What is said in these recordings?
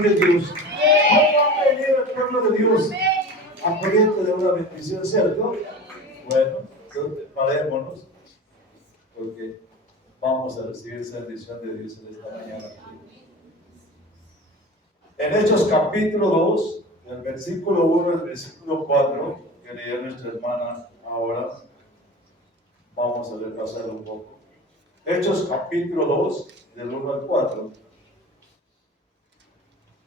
bendición de Dios? ¿Cómo ha venido el pueblo de Dios? A corriente de una bendición, ¿cierto? Bueno, entonces parémonos, porque vamos a recibir esa bendición de Dios en esta mañana. En Hechos capítulo 2, del versículo 1 al versículo 4, que leyó nuestra hermana ahora, vamos a repasarlo un poco. Hechos capítulo 2, del 1 al 4.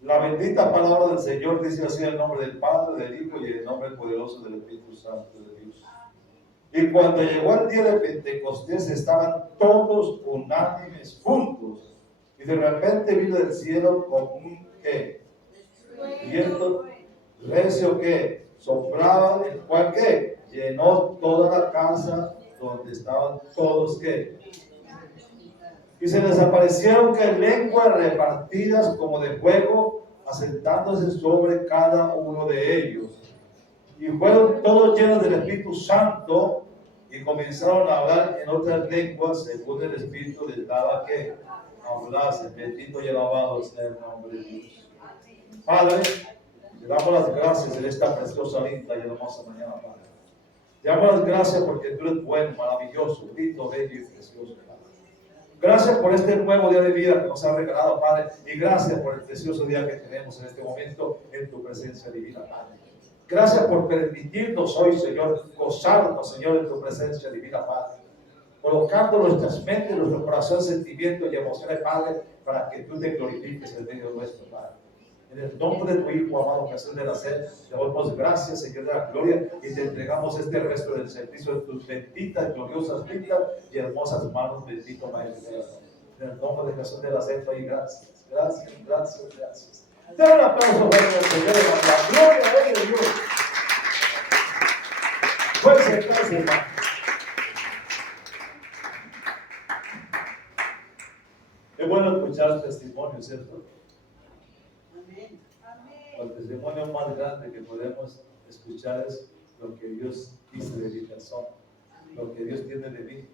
La bendita palabra del Señor dice así: en el nombre del Padre, del Hijo y en el nombre poderoso del Espíritu Santo de Dios. Y cuando llegó el día de Pentecostés, estaban todos unánimes juntos. Y de repente vino del cielo como un ¿qué? Viento recio que soplaba, el cual ¿qué? Llenó toda la casa donde estaban todos ¿qué? Y se les aparecieron que lenguas repartidas como de fuego, asentándose sobre cada uno de ellos. Y fueron todos llenos del Espíritu Santo y comenzaron a hablar en otras lenguas según el Espíritu les daba que hablasen. Bendito y alabado sea el nombre de Dios. Padre, te damos las gracias en esta preciosa, linda y hermosa mañana, Padre. Te damos las gracias porque tú eres bueno, maravilloso, lindo, bello y precioso, Padre. Gracias por este nuevo día de vida que nos ha regalado, Padre, y gracias por el precioso día que tenemos en este momento en tu presencia divina, Padre. Gracias por permitirnos hoy, Señor, gozarnos, Señor, en tu presencia divina, Padre. Colocando nuestras mentes, nuestro corazón, sentimientos y emociones, Padre, para que tú te glorifiques en medio nuestro, Padre. En el nombre de tu Hijo, amado Jesús de Nazaret, te damos gracias, Señor de la gloria, y te entregamos este resto del servicio en tus benditas, gloriosas, lindas y hermosas manos, bendito Maestro. En el nombre de Jesús de Nazaret, y gracias, gracias, gracias, gracias. Dale un aplauso fuerte al Señor, la gloria de Dios. Puede sentarse, hermano. Es bueno escuchar testimonios, ¿cierto? El testimonio más grande que podemos escuchar es lo que Dios dice de mi persona, lo que Dios tiene de mí,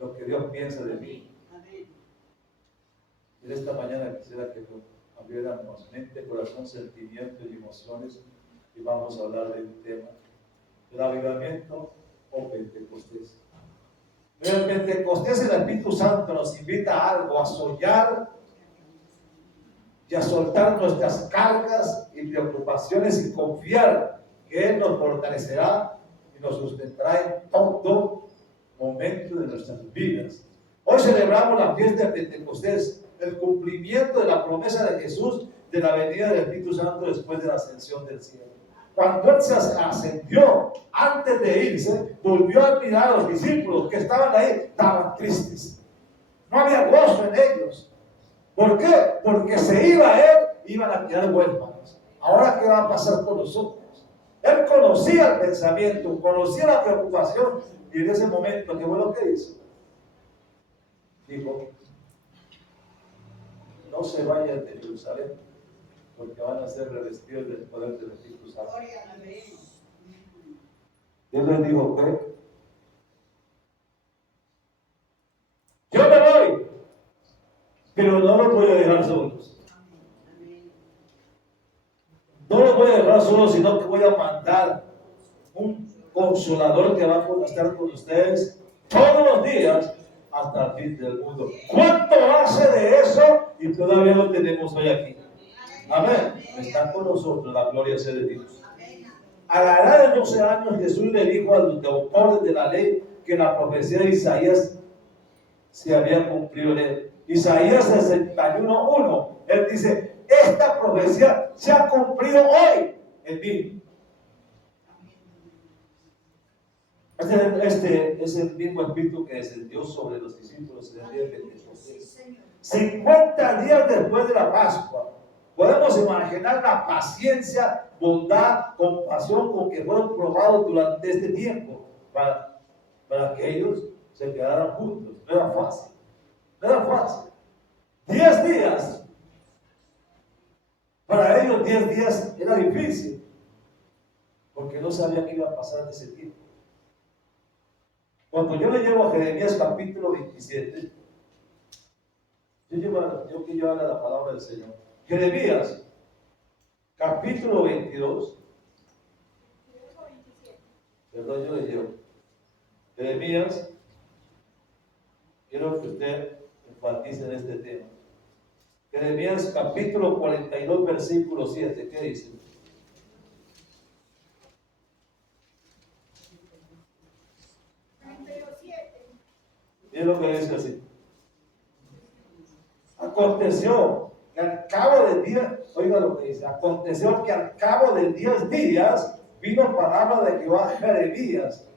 lo que Dios piensa de mí. En esta mañana quisiera que abriéramos mente, corazón, sentimientos y emociones, y vamos a hablar de un tema: el avivamiento o Pentecostés. En el Pentecostés el Espíritu Santo nos invita a algo, a soñar y a soltar nuestras cargas y preocupaciones y confiar que Él nos fortalecerá y nos sustentará en todo momento de nuestras vidas. Hoy celebramos la fiesta de Pentecostés, el cumplimiento de la promesa de Jesús de la venida del Espíritu Santo después de la ascensión del cielo. Cuando Él se ascendió, antes de irse, volvió a mirar a los discípulos que estaban ahí, estaban tristes. No había gozo en ellos. ¿Por qué? Porque se iba Él, iban a quedar huérfanos. Ahora, ¿qué va a pasar con nosotros? Él conocía el pensamiento, conocía la preocupación, y en ese momento, ¿qué fue lo que hizo? Dijo: no se vayan de Jerusalén, porque van a ser revestidos del poder del Espíritu Santo. Dios les dijo: ¿qué? Yo me voy, pero no los voy a dejar solos. No los voy a dejar solos, sino que voy a mandar un consolador que va a estar con ustedes todos los días hasta el fin del mundo. ¿Cuánto hace de eso? Y todavía lo tenemos hoy aquí. Amén. Está con nosotros, la gloria sea de Dios. A la edad de 12 años, Jesús le dijo a los autores de la ley que la profecía de Isaías se había cumplido en él. Isaías 61:1, él dice: esta profecía se ha cumplido hoy en mí. Este es el mismo espíritu que descendió sobre los discípulos en el día de Pentecostés. 50 días después de la Pascua, podemos imaginar la paciencia, bondad, compasión con que fueron probados durante este tiempo para que ellos se quedaran juntos. No era fácil, no era fácil. 10 días, para ellos 10 días era difícil, porque no sabían qué iba a pasar en ese tiempo. Cuando yo le llevo a Jeremías capítulo 27, yo que yo haga la palabra del Señor. Jeremías capítulo 22. Perdón, yo le llevo. Jeremías, quiero que usted enfatice en este tema. Jeremías capítulo 42, versículo 7. ¿Qué dice? Miren lo que dice así. Aconteció que al cabo de 10, oiga lo que dice, aconteció que al cabo de 10 días vino palabra de Jehová a Jeremías.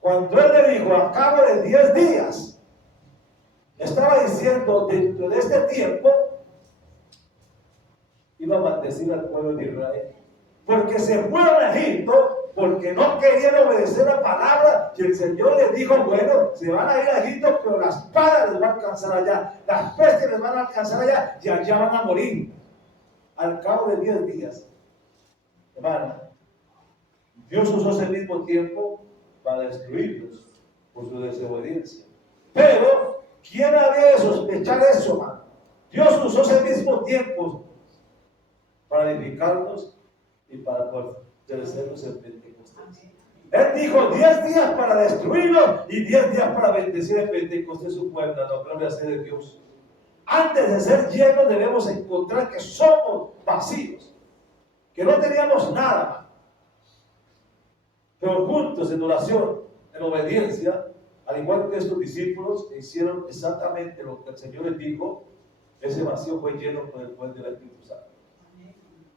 Cuando él le dijo, al cabo de 10 días, estaba diciendo, dentro de este tiempo, iba a maldecir al pueblo de Israel. Porque se fueron a Egipto, porque no querían obedecer la palabra, y el Señor les dijo, bueno, se van a ir a Egipto, pero la espada les va a alcanzar allá, las pestes les van a alcanzar allá, y allá van a morir. Al cabo de 10 días, hermano, Dios usó ese mismo tiempo para destruirlos por su desobediencia. Pero, ¿quién había de sospechar eso, hermano? Dios usó ese mismo tiempo para edificarlos y para fortalecerlos en Pentecostés. Él dijo 10 días para destruirlos y 10 días para bendecir en Pentecostés su pueblo. La gloria sea de Dios. Antes de ser llenos debemos encontrar que somos vacíos, que no teníamos nada, pero juntos en oración, en obediencia, al igual que estos discípulos que hicieron exactamente lo que el Señor les dijo, ese vacío fue lleno con el poder del Espíritu Santo.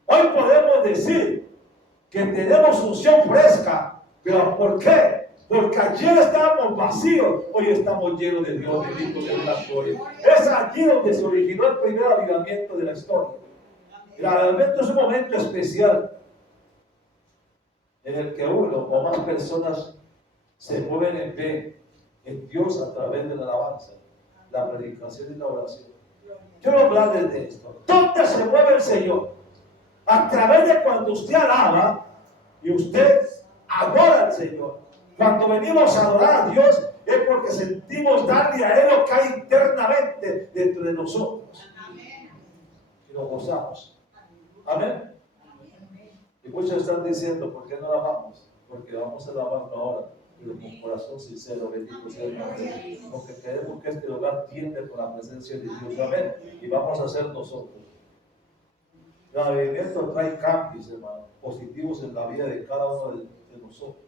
Hoy podemos decir que tenemos unción fresca, pero ¿por qué? Porque ayer estábamos vacíos, hoy estamos llenos de Dios, bendito de la gloria. Es aquí donde se originó el primer avivamiento de la historia. El avivamiento es un momento especial en el que uno o más personas se mueven en fe en Dios a través de la alabanza, la predicación y la oración. Quiero hablarles de esto. ¿Dónde se mueve el Señor? A través de cuando usted alaba y usted adora al Señor. Cuando venimos a adorar a Dios es porque sentimos darle a Él lo que hay internamente dentro de nosotros. Y nos gozamos. Amén. Y muchos están diciendo, ¿por qué no alabamos? Porque vamos a alabarlo ahora, pero con corazón sincero, bendito sea el nombre. Porque queremos que este lugar tiende con la presencia de Dios. Amén. Y vamos a hacer nosotros. El avivamiento trae cambios, hermano, positivos en la vida de cada uno de nosotros.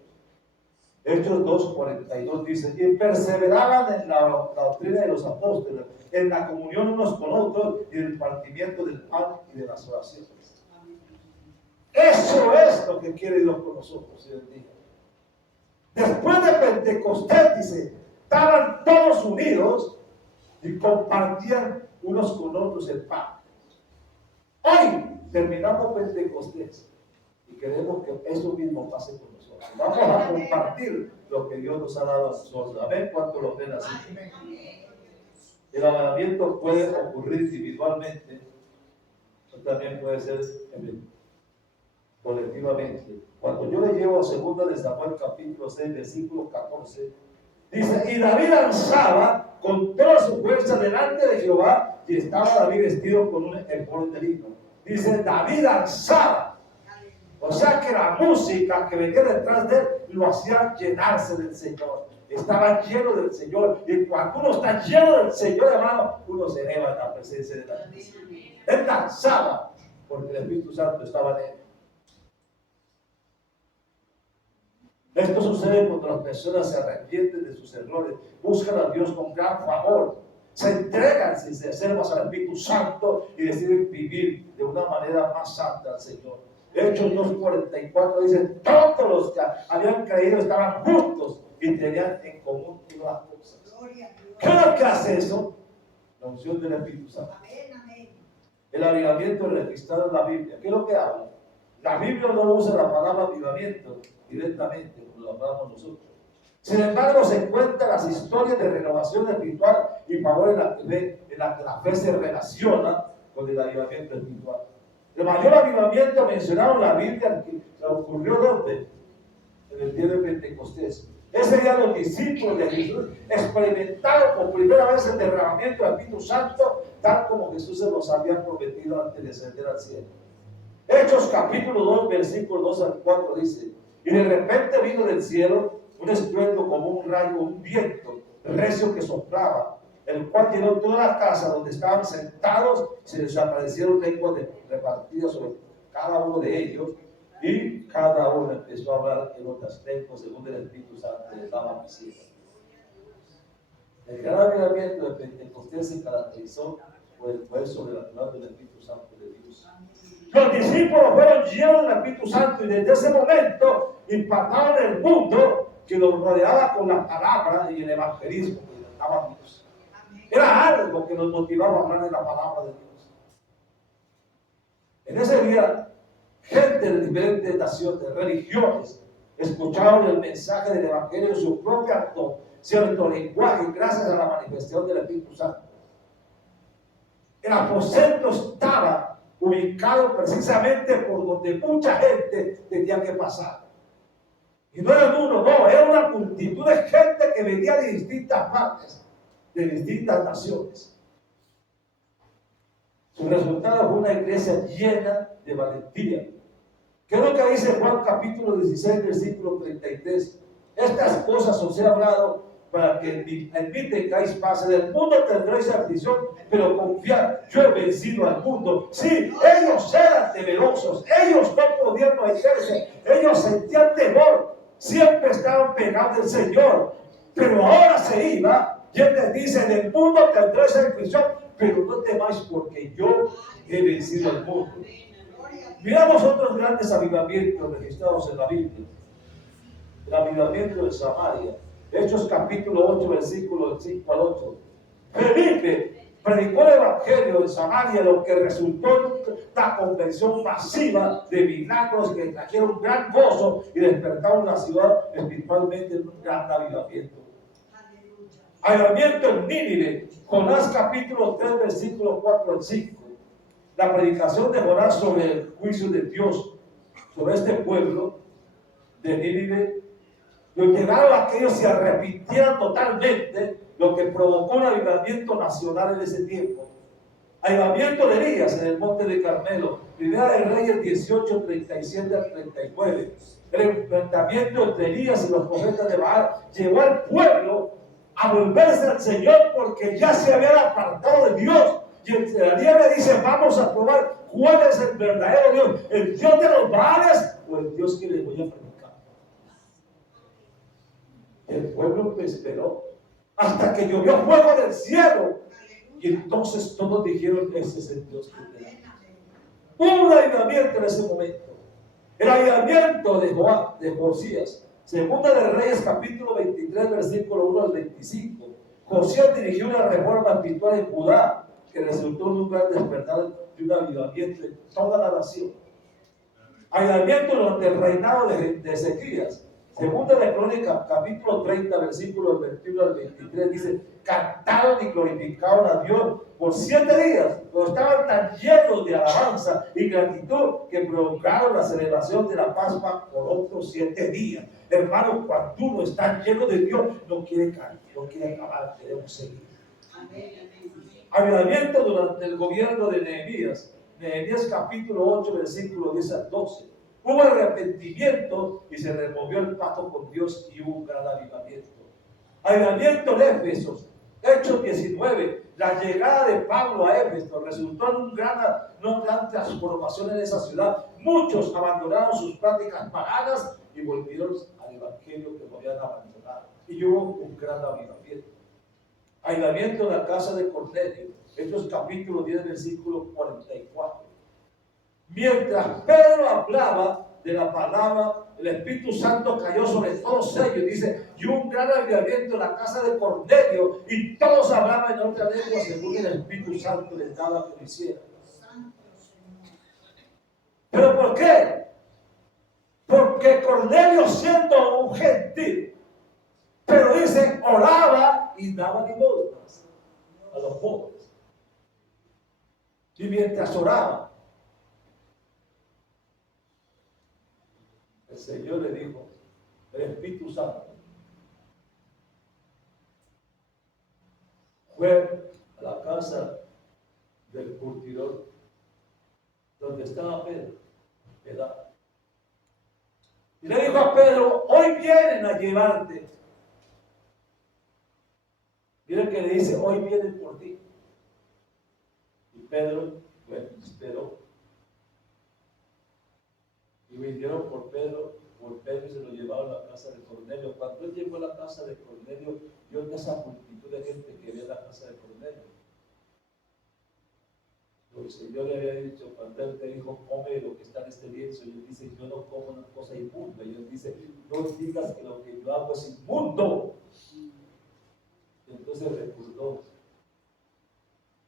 Hechos 2:42 dice, y perseveraban en la doctrina de los apóstoles, en la comunión unos con otros y en el partimiento del pan y de las oraciones. Eso es lo que quiere Dios con nosotros hoy en día. Después de Pentecostés, dice, estaban todos unidos y compartían unos con otros el pan. Hoy terminamos Pentecostés y queremos que eso mismo pase con nosotros. Vamos a compartir lo que Dios nos ha dado a nosotros. Amén. ¿Cuánto lo ven así? El avivamiento puede ocurrir individualmente, pero también puede ser colectivamente. Cuando yo le llevo a 2 de Samuel capítulo 6 versículo 14, dice, y David alzaba con toda su fuerza delante de Jehová, y estaba David vestido con un efod de lino. Dice, David alzaba. O sea que la música que venía detrás de él lo hacía llenarse del Señor. Estaba lleno del Señor. Y cuando uno está lleno del Señor, hermano, uno se eleva en la presencia de Dios. Él danzaba porque el Espíritu Santo estaba en él. Esto sucede cuando las personas se arrepienten de sus errores, buscan a Dios con gran favor, se entregan sin reservas al Espíritu Santo y deciden vivir de una manera más santa al Señor. Hechos 2:44 dice, todos los que habían creído estaban juntos y tenían en común todas las cosas. ¿Qué es lo que hace eso? La unción del Espíritu Santo. El avivamiento registrado en la Biblia. ¿Qué es lo que habla? La Biblia no usa la palabra avivamiento directamente, como lo hablamos nosotros. Sin embargo, se encuentran las historias de renovación espiritual y favor en la que la fe se relaciona con el avivamiento espiritual. El mayor avivamiento mencionado en la Biblia que ocurrió ¿dónde? En el día de Pentecostés. Ese día los discípulos de Jesús experimentaron por primera vez el derramamiento del Espíritu Santo, tal como Jesús se los había prometido antes de descender al cielo. Hechos capítulo 2, versículos 2 al 4 dice: y de repente vino del cielo un estruendo como un rayo, un viento recio que soplaba, el cual llenó toda la casa donde estaban sentados, y se les aparecieron lenguas repartidas sobre cada uno de ellos, y cada uno empezó a hablar en otras lenguas según el Espíritu Santo les daba visión. El gran avivamiento de Pentecostés se caracterizó por el poder sobrenatural del Espíritu Santo de Dios. Los discípulos fueron llenos del Espíritu Santo y desde ese momento impactaron el mundo que los rodeaba con la palabra y el evangelismo que les daba Dios. Era algo que nos motivaba a hablar de la palabra de Dios. En ese día, gente de diferentes naciones, religiones, escucharon el mensaje del evangelio en su propio cierto lenguaje gracias a la manifestación del Espíritu Santo. El aposento estaba ubicado precisamente por donde mucha gente tenía que pasar. Y no era uno, no, era una multitud de gente que venía de distintas partes, de distintas naciones. Su resultado fue una iglesia llena de valentía. ¿Qué es lo que dice Juan capítulo 16, versículo 33? Estas cosas os he hablado para que en mí tengáis paz. En el mundo tendréis aflicción, pero confiad, yo he vencido al mundo. Sí, ellos eran temerosos, ellos no podían meterse, ellos sentían temor, siempre estaban pegados del Señor, pero ahora se iba y Él les dice: en el mundo tendréis aflicción, pero no temáis porque yo he vencido al mundo. Miramos otros grandes avivamientos registrados en la Biblia. El avivamiento de Samaria, Hechos capítulo 8, versículos 5 al 8. Felipe predicó el evangelio en Samaria, lo que resultó en una convención masiva de milagros que trajeron gran gozo y despertaron la ciudad espiritualmente en un gran avivamiento. Avivamiento en Nínive, Jonás capítulo 3, versículos 4 al 5. La predicación de Jonás sobre el juicio de Dios sobre este pueblo de Nínive, lo llegaron a que ellos se arrepintieran totalmente, lo que provocó un avivamiento nacional en ese tiempo. Avivamiento de Elías en el monte de Carmelo, Primera de Reyes 18, 37 al 39. El enfrentamiento entre Elías y los profetas de Baal llevó al pueblo a volverse al Señor porque ya se habían apartado de Dios. Y el día le dice: vamos a probar cuál es el verdadero Dios, el Dios de los Baales o el Dios que les voy a predicar. El pueblo esperó hasta que llovió fuego del cielo, y entonces todos dijeron: ese es el Dios que tenemos. Hubo un avivamiento en ese momento, el avivamiento de Josías. Segunda de Reyes capítulo 23, versículo 1 al 25. Josías dirigió una reforma espiritual en Judá que resultó en un gran despertar de un avivamiento en toda la nación. Avivamiento durante el reinado de Ezequías. Segunda de Crónicas, capítulo 30, versículos 21 al 23, dice: cantaron y glorificaron a Dios por 7 días, pero estaban tan llenos de alabanza y gratitud que provocaron la celebración de la Pascua por otros 7 días. Hermanos, cuando uno está lleno de Dios, no quiere caer, no quiere acabar, queremos seguir. Avivamiento durante el gobierno de Nehemías. Nehemías capítulo 8, versículo 10 al 12. Hubo arrepentimiento y se removió el pacto con Dios y hubo un gran avivamiento. Avivamiento de Éfeso, Hechos 19. La llegada de Pablo a Éfeso resultó en una gran transformación en esa ciudad. Muchos abandonaron sus prácticas paganas y volvieron al evangelio que no habían abandonado. Y hubo un gran avivamiento. Avivamiento en la casa de Cornelio, Hechos capítulo 10, versículo 44. Mientras Pedro hablaba de la palabra, el Espíritu Santo cayó sobre todos ellos. Dice: y un gran avivamiento en la casa de Cornelio, y todos hablaban en otra lengua según el Espíritu Santo les daba que lo hicieran. ¿Pero por qué? Porque Cornelio, siendo un gentil, pero dice, oraba y daba limosnas a los pobres. Y mientras oraba, el Señor le dijo: el Espíritu Santo fue a la casa del curtidor, donde estaba Pedro, ¿verdad? Y le dijo a Pedro, hoy vienen a llevarte. Miren que le dice, hoy vienen por ti. Y Pedro, bueno, esperó. Y vinieron por Pedro y se lo llevaron a la casa de Cornelio. Cuando él llegó a la casa de Cornelio, vio esa multitud de gente que había en la casa de Cornelio. El Señor le había dicho, cuando él te dijo, come lo que está en este lienzo, y él dice, yo no como una cosa inmunda. Y él dice, no digas que lo que yo hago es inmundo. Y entonces recordó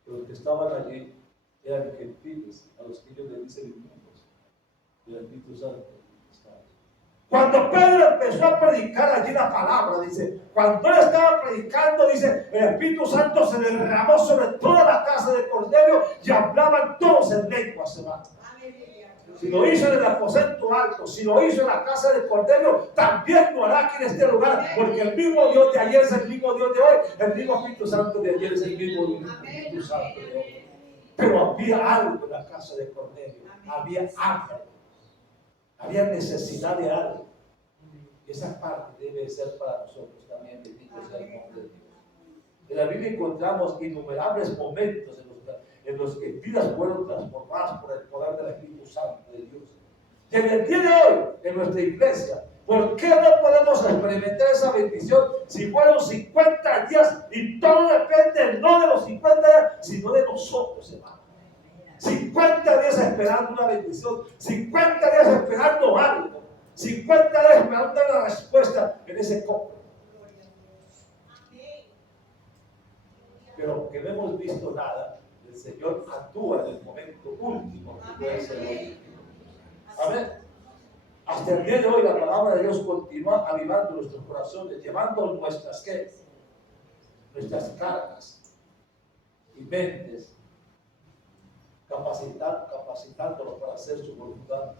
que los que estaban allí eran gentiles, a los que ellos le dicen inmundos. Y el Espíritu Santo estaba. Cuando Pedro empezó a predicar allí la palabra, dice, cuando él estaba predicando, dice, el Espíritu Santo se derramó sobre toda la casa de Cornelio y hablaban todos en lenguas, hermano. Si lo hizo en el aposento alto, si lo hizo en la casa de Cornelio, también lo hará aquí en este lugar, porque el mismo Dios de ayer es el mismo Dios de hoy, el mismo Espíritu Santo de ayer es el mismo Espíritu Santo de hoy. Pero había algo en la casa de Cornelio, había hambre, había necesidad de algo. Y esa parte debe ser para nosotros también, bendito sea el nombre de Dios. En la Biblia encontramos innumerables momentos en los que vidas fueron transformadas por el poder del Espíritu Santo de Dios. Y en el día de hoy, en nuestra iglesia, ¿por qué no podemos experimentar esa bendición si fueron 50 días y todo depende no de los 50 días, sino de nosotros, hermano? 50 días esperando una bendición, 50 días esperando algo, 50 días esperando una respuesta en ese cofre. Pero que no hemos visto nada, el Señor actúa en el momento último que puede ser hoy. Amén. Hasta el día de hoy la palabra de Dios continúa avivando nuestros corazones, llevando nuestras cargas y mentes, capacitándolos para hacer su voluntad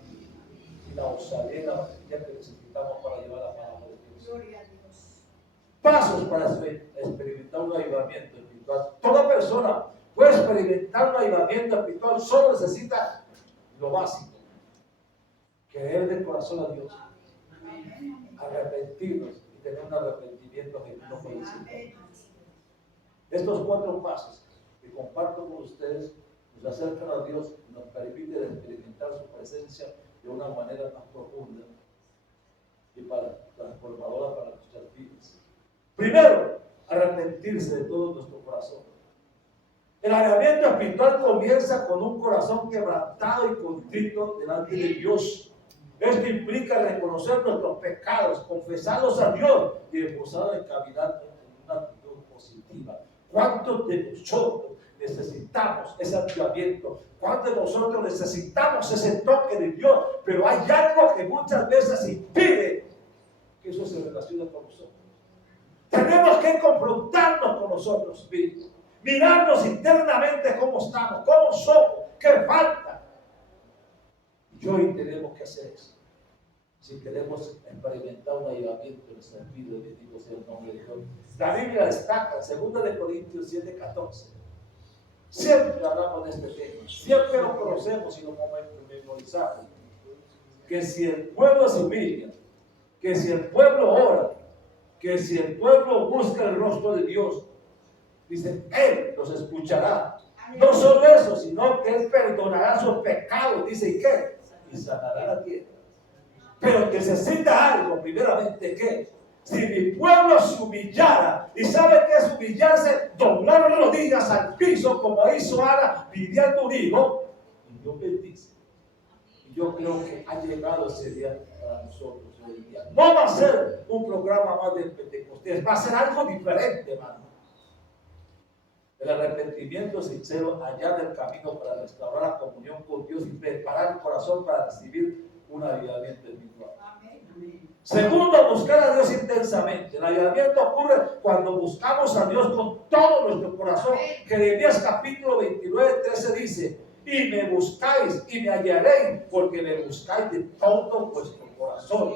y la osadía y la valentía que necesitamos para llevar la palabra de Dios. Pasos para experimentar un avivamiento espiritual. Toda persona puede experimentar un avivamiento espiritual, solo necesita lo básico: creer de corazón a Dios, arrepentirnos y tener un arrepentimiento genuino con el Señor. Estos 4 pasos que comparto con ustedes nos acercan a Dios y nos permiten experimentar su presencia de una manera más profunda y transformadora para nuestras vidas. Primero, arrepentirse de todo nuestro corazón. El avivamiento espiritual comienza con un corazón quebrantado y contrito delante de Dios. Esto implica reconocer nuestros pecados, confesarlos a Dios y esforzarnos en caminar en una actitud positiva. ¿Cuántos de nosotros necesitamos ese avivamiento? ¿Cuántos de nosotros necesitamos ese toque de Dios? Pero hay algo que muchas veces impide que eso se relacione con nosotros. Tenemos que confrontarnos con nosotros mismos, mirarnos internamente cómo estamos, cómo somos, qué falta. Y hoy tenemos que hacer eso. Si queremos experimentar un avivamiento en nuestra vida, bendito sea el nombre de Dios. La Biblia destaca, 2 Corintios 7:14. Siempre hablamos de este tema, siempre lo conocemos y lo memorizamos. Que si el pueblo se humilla, que si el pueblo ora, que si el pueblo busca el rostro de Dios, dice, Él los escuchará. No solo eso, sino que Él perdonará sus pecados, dice, ¿y qué? Y sanará la tierra. Pero necesita algo, primeramente, ¿qué? Si mi pueblo se humillara, y sabe qué es humillarse, doblar rodillas al piso, como hizo Ana pidiendo un hijo, y Dios bendice. Y yo creo que ha llegado ese día para nosotros hoy día. No va a ser un programa más de Pentecostés, va a ser algo diferente, hermano. El arrepentimiento sincero, hallar el camino para restaurar la comunión con Dios y preparar el corazón para recibir un avivamiento espiritual. Segundo, buscar a Dios intensamente. El avivamiento ocurre cuando buscamos a Dios con todo nuestro corazón. Jeremías capítulo 29:13 dice, y me buscáis y me hallaréis, porque me buscáis de todo vuestro corazón.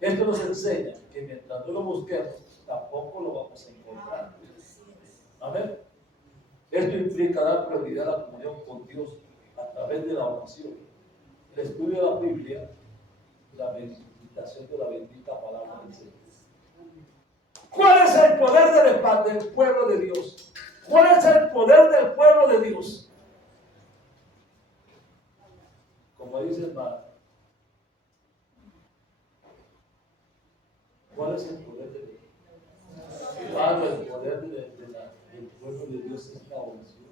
Esto nos enseña que mientras no lo busquemos, tampoco lo vamos a encontrar. Amén. Esto implica dar prioridad a la comunión con Dios a través de la oración, el estudio de la Biblia y la meditación de la bendita palabra del Señor. ¿Cuál es el poder del pueblo de Dios? ¿Cuál es el poder del pueblo de Dios? Como dice el hermano, ¿cuál es el poder de Dios? Claro, el poder del pueblo de Dios es la oración.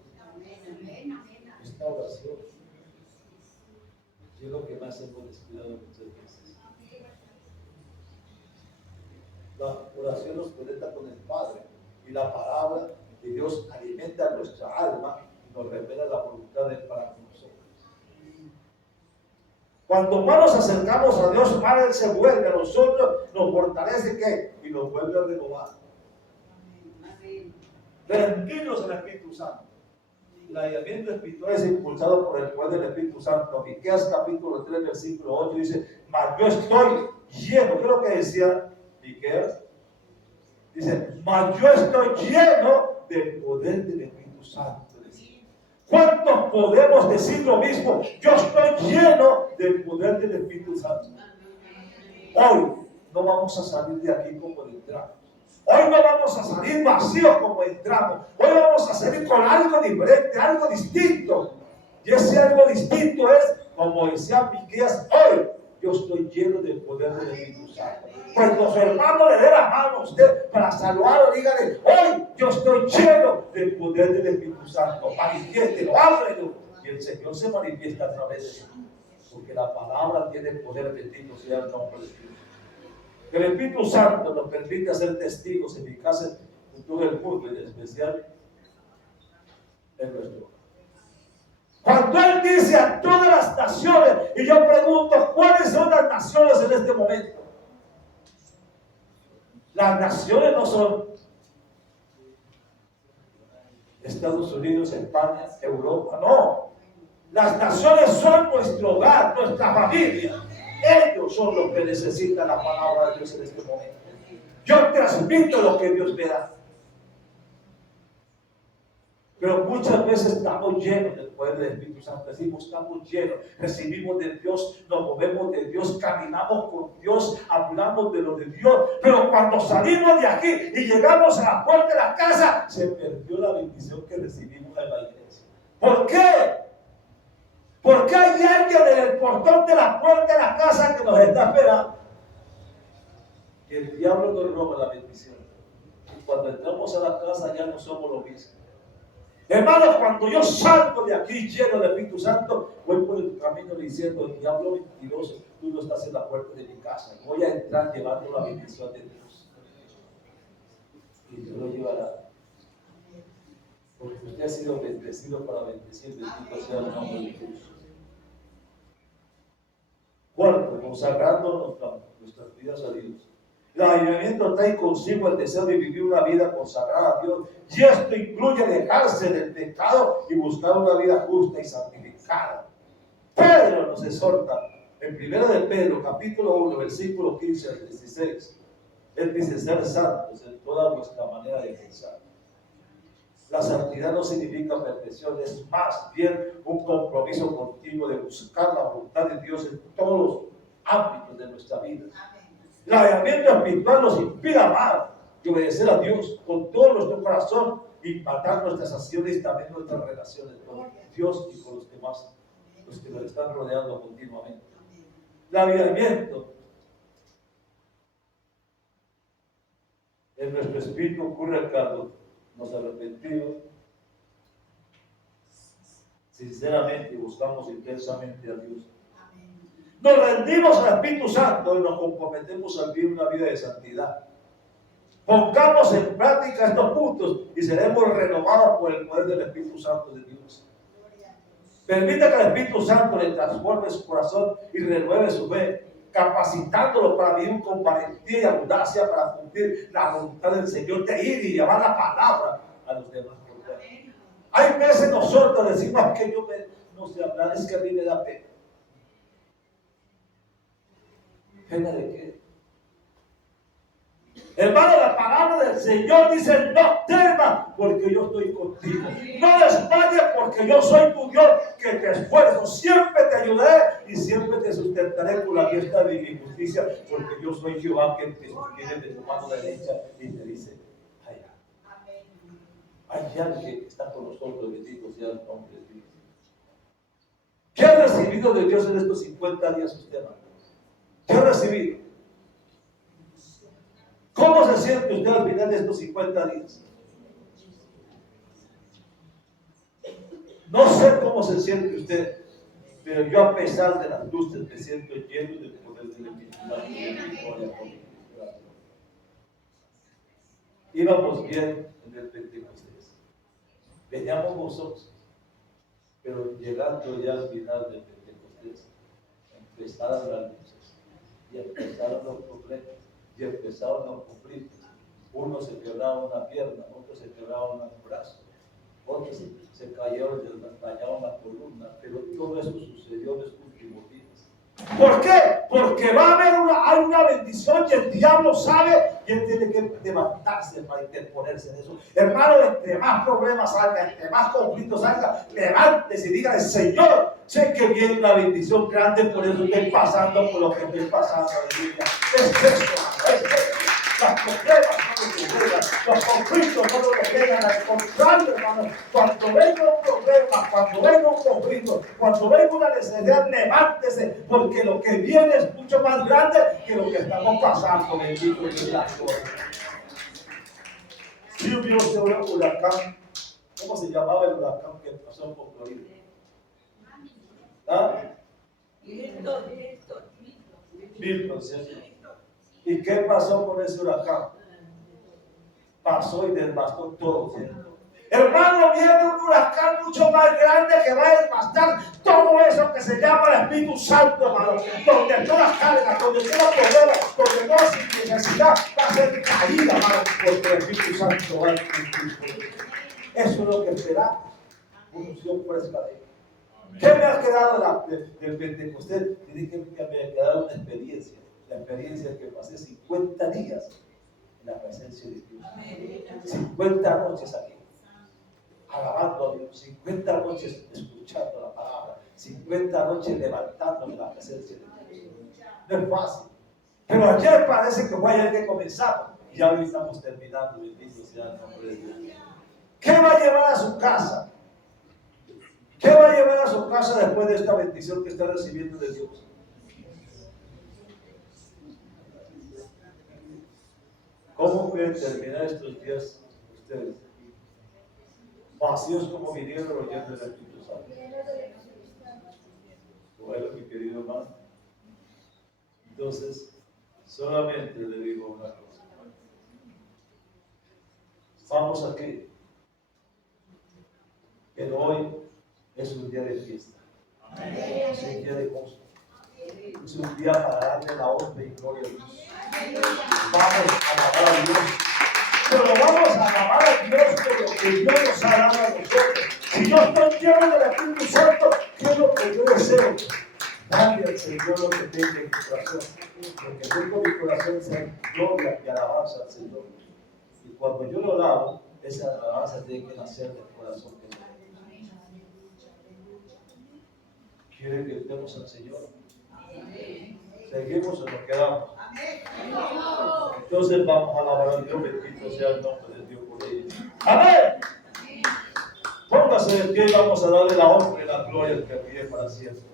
Esta oración es lo que más hemos descuidado muchas veces. La oración nos conecta con el Padre y la palabra de Dios alimenta nuestra alma y nos revela la voluntad de Él para nosotros. Cuando más nos acercamos a Dios, más Él se vuelve a nosotros, nos fortalece ¿qué? Y nos vuelve a renovar. Rendirnos al Espíritu Santo. El avivamiento espiritual es impulsado por el poder del Espíritu Santo. Miqueas capítulo 3, versículo 8 dice: mas yo estoy lleno. ¿Qué es lo que decía Miqueas? Dice: mas yo estoy lleno del poder del Espíritu Santo. ¿Cuántos podemos decir lo mismo? Yo estoy lleno del poder del Espíritu Santo. Hoy no vamos a salir de aquí como entramos. Hoy no vamos a salir vacíos como entramos. Hoy vamos a salir con algo diferente, algo distinto. Y ese algo distinto es, como decía Miqueas, hoy yo estoy lleno del poder del Espíritu Santo. Cuando su hermano le dé la mano a usted para saludarlo, dígale: hoy yo estoy lleno del poder del Espíritu Santo. Manifiéstelo, háblelo. Y el Señor se manifiesta a través de eso. Porque la palabra tiene poder, bendito sea el nombre de Dios. El Espíritu Santo nos permite ser testigos eficaces en todo el mundo, y en especial en nuestro hogar. Cuando Él dice a todas las naciones, y yo pregunto: ¿cuáles son las naciones en este momento? Las naciones no son Estados Unidos, España, Europa, no. Las naciones son nuestro hogar, nuestra familia. Ellos son los que necesitan la palabra de Dios en este momento. Yo transmito lo que Dios me da. Pero muchas veces estamos llenos del poder del Espíritu Santo. Decimos: estamos llenos, recibimos de Dios, nos movemos de Dios, caminamos con Dios, hablamos de lo de Dios. Pero cuando salimos de aquí y llegamos a la puerta de la casa, se perdió la bendición que recibimos en la iglesia. ¿Por qué? Porque hay alguien en el portón de la puerta de la casa que nos está esperando. Y el diablo nos roba la bendición. Y cuando entramos a la casa ya no somos lo mismo. Hermanos, cuando yo salgo de aquí lleno del Espíritu Santo, voy por el camino diciendo: el diablo mentiroso, tú no estás en la puerta de mi casa. Voy a entrar llevando la bendición de Dios. Y Dios lo llevará. Porque usted ha sido bendecido para bendecir. Bendito sea el nombre de Dios. Cuarto, consagrando nuestras vidas a Dios. El avivamiento trae consigo el deseo de vivir una vida consagrada a Dios. Y esto incluye alejarse del pecado y buscar una vida justa y santificada. Pedro nos exhorta en 1 de Pedro, capítulo 1, versículo 15 al 16. Él dice: ser santos en toda vuestra manera de pensar. La santidad no significa perfección, es más bien un compromiso continuo de buscar la voluntad de Dios en todos los ámbitos de nuestra vida. El avivamiento espiritual nos inspira a amar y obedecer a Dios con todo nuestro corazón, y matar nuestras acciones y también nuestras relaciones con Dios y con los demás, los que nos están rodeando continuamente. El avivamiento en nuestro espíritu ocurre cuando nos arrepentimos sinceramente y buscamos intensamente a Dios. Nos rendimos al Espíritu Santo y nos comprometemos a vivir una vida de santidad. Pongamos en práctica estos puntos y seremos renovados por el poder del Espíritu Santo de Dios. Permita que el Espíritu Santo le transforme su corazón y renueve su fe, capacitándolo para vivir con valentía y audacia para cumplir la voluntad del Señor, de ir y llevar la palabra a los demás. Hay veces nosotros decimos que yo no sé hablar, es que a mí me da pena. ¿Pena de qué? Hermano, la palabra del Señor dice: no temas, porque yo estoy contigo. No desmayes, porque yo soy tu Dios, que te esfuerzo. Siempre te ayudaré y siempre te sustentaré con la diestra de mi justicia, porque yo soy Jehová, que te sostiene de tu mano derecha y te dice: ay, hay alguien que está con nosotros, bendito sea el nombre de Dios. ¿Qué ha recibido de Dios en estos 50 días usted, hermano? ¿Qué ha recibido? ¿Cómo se siente usted al final de estos 50 días? No sé cómo se siente usted, pero yo, a pesar de las luces, me siento lleno del poder del Espíritu Santo. Íbamos bien en el Pentecostés, veníamos gozosos, pero llegando ya al final del Pentecostés, empezaron las luces y empezaron los problemas y empezaron los conflictos. Uno se quebraba una pierna, otro se quebraba un brazo, otros se cayeron, dañaron la columna, pero todo eso sucedió en estos últimos días. ¿Por qué? Porque va a haber hay una bendición y el diablo sabe y él tiene que levantarse para interponerse en eso. Hermano, entre más problemas salga, entre más conflictos salga, levántese y dígale: Señor, sé que viene una bendición grande, por eso estoy pasando por lo que estoy pasando. Es eso, es eso. Los problemas no nos llegan, los conflictos no nos llegan. Al contrario, hermano, cuando venga un problema, cuando venga un conflicto, cuando venga una necesidad, levántese, porque lo que viene es mucho más grande que lo que estamos pasando. Bendito sea Dios. Si hubiese un huracán, ¿cómo se llamaba el huracán que pasó por Florida? ¿Ah? Milton, ¿cierto? ¿Y qué pasó con ese huracán? Pasó y devastó todo, ¿cierto? Hermano, viene un huracán mucho más grande que va a devastar todo eso que se llama el Espíritu Santo, hermano. Donde toda carga, donde toda poder, donde toda necesidad va a ser caída, hermano, porque el Espíritu Santo va a cumplir. Eso es lo que esperamos. Unción fresca de Él. ¿Qué me ha quedado del Pentecostés? Tiene que me ha quedado una experiencia. La experiencia que pasé 50 días en la presencia de Dios. 50 noches aquí, alabando a Dios. 50 noches escuchando la palabra. 50 noches levantándome en la presencia de Dios. No es fácil. Pero ayer parece que fue ayer que comenzamos. Y ya hoy estamos terminando. Bendito sea el nombre de Dios. ¿Qué va a llevar a su casa? ¿Qué va a llevar a su casa después de esta bendición que está recibiendo de Dios? ¿Cómo pueden terminar estos días ustedes? Vacíos como vinieron oyendo el Espíritu Santo. Bueno, mi querido hermano. Entonces, solamente le digo una cosa. Estamos aquí. Pero hoy es un día de fiesta. Es un día de gozo. Es un día para darle la honra y gloria a Dios. Vamos a alabar a Dios. Pero vamos a alabar a Dios por lo que Dios nos ha dado a nosotros. Si yo estoy lleno del Espíritu Santo, ¿qué es lo que yo deseo? Darle al Señor lo que tenga en mi corazón. Porque tengo mi corazón es gloria y alabanza al Señor. Y cuando yo lo alabo, esa alabanza tiene que nacer del corazón que tengo. ¿Quieren que estemos al Señor? ¿Seguimos o nos quedamos? Entonces vamos a alabar a Dios. Bendito sea el nombre de Dios por ello. ¡Amén! Póngase de pie y vamos a darle la honra y la gloria que vive para siempre.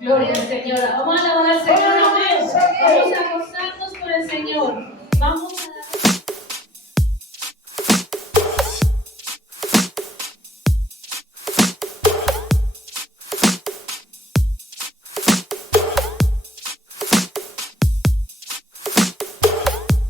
Gloria al Señor. Vamos a alabar al Señor. Amén. Vamos a gozarnos por el Señor. Vamos